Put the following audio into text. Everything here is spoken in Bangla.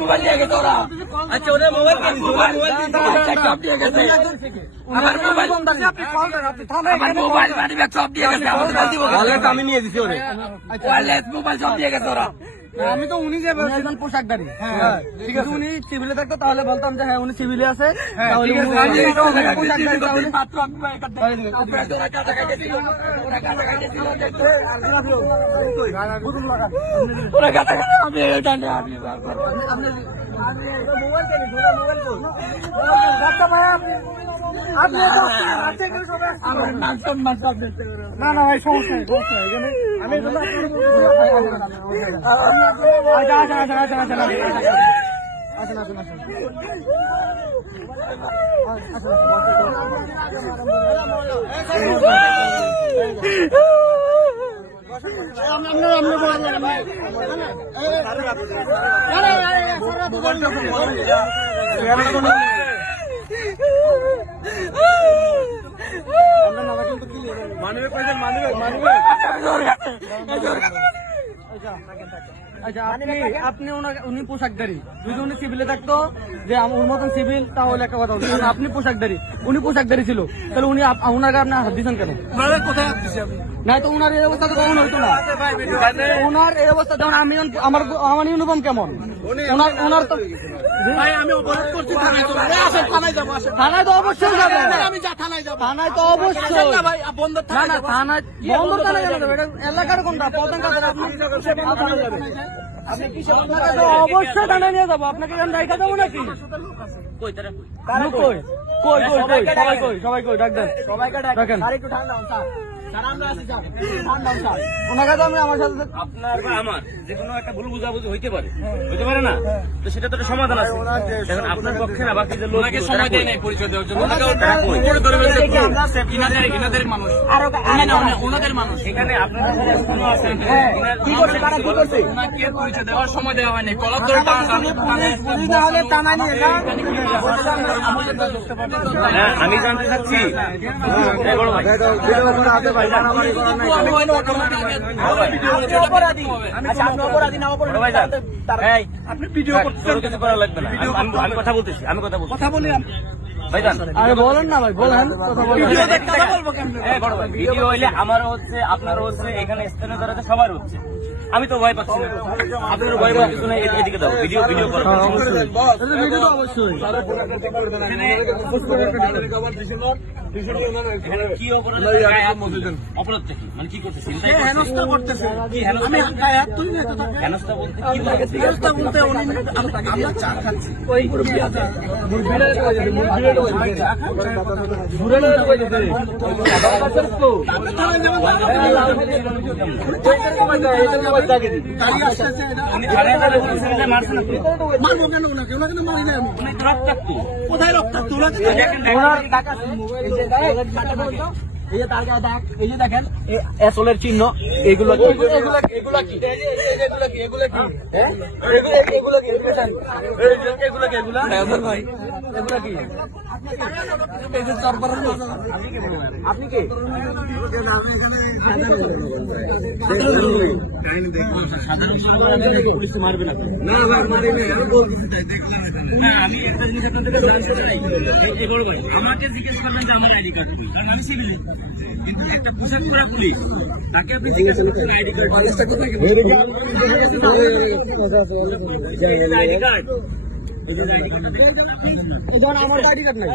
মোবাইল নিয়ে গেছে ওরা। আচ্ছা ওদের মোবাইল সব দিয়ে গেছে, আমার মোবাইল সব দিয়ে গেছে, আমি নিয়ে দিচ্ছি ওরে মোবাইল সব দিয়ে গেছে ওরা। আমি তো উনি যে একজন পোশাকধারী, ঠিক আছে, উনি সিভিলে থাকতো তাহলে বলতাম যে হ্যাঁ উনি সিভিলে আছে, না না ভাই সমস্যা নেই, এখানে আমি আচ্ছা আপনি উনি পোশাকধারী, যদি উনি সিভিলে থাকতো যে ওর মতন সিভিল তাহলে একটা কথা বলতো, আপনি পোশাকধারী, উনি পোশাকধারী ছিল, তাহলে উনি ওনাকে আপনি হাত দিচ্ছেন কেন? না তো উনার এই অবস্থা তো কখন হইতো না, উনার এই অবস্থা যেমন আমি আমার ইউনিফর্ম কেমন, ওনার তো আমি অপরাধ করছি, থানায় তো অবশ্যই যাবে, থানায় তো অবশ্যই বন্ধ, থানায় এলাকার কোনটা প্রধান কাছে অবশ্যই থানায় নিয়ে যাবো, আপনাকে দেখা যাবো নাকি? সবাই কই ডাক দেন, ডাকেন ওনাকে তো আমি আমার সাথে আপনার বা আমার যে কোনো একটা ভুল বুঝাবুঝি হইতে পারে না, তো সেটা তো সময় আছে। দেখুন আপনার পক্ষে না বাকি যে লোককে সময় দেয় নাই পরিচয় দেওয়ার জন্য, ইনাদের মানুষ ওনাদের মানুষ এখানে আপনাদের পরিচয় দেওয়ার সময় দেওয়া হয়নি, কলম ধরে আমি জানতে চাচ্ছি আপনি ভিডিও কিছু করা লাগবে না, আমি কথা বলতেছি, কথা বলি ভাইজান। আরে বলেন না ভাই, বলেন ভিডিও হইলে আমারও হচ্ছে, আপনারও হচ্ছে, এখানে স্থানীয় যারা সবার হচ্ছে, আমি তো ভয় পাচ্ছি না, আপনার ভয় পাওয়ার কিছু নাই, এদিকে দাও ভিডিও করো অবশ্যই। কি অপরাধ থেকে মানে কি করতেছে, হেনস্থা করতেছে, হেনস্থা বলতে আমরা চা খাচ্ছি, কোথায় রক্তাক্ত এই যে তার গায়ে দাগ, এই যে দেখেন এসলের চিহ্ন, এগুলো কি আপনি কে? পুলিশ মারবে না, আমি একটা জিনিস আপনাদের জানতে চাই, আমাকে জিজ্ঞেস করবেন যে আমার আইডি কার্ড, কারণ আমি সিভিল, কিন্তু একটা পোশাক পরা পুলিশ তাকে আপনি জিজ্ঞেস করছেন আইডি কার্ড, আমার আইডি কার্ড নাই।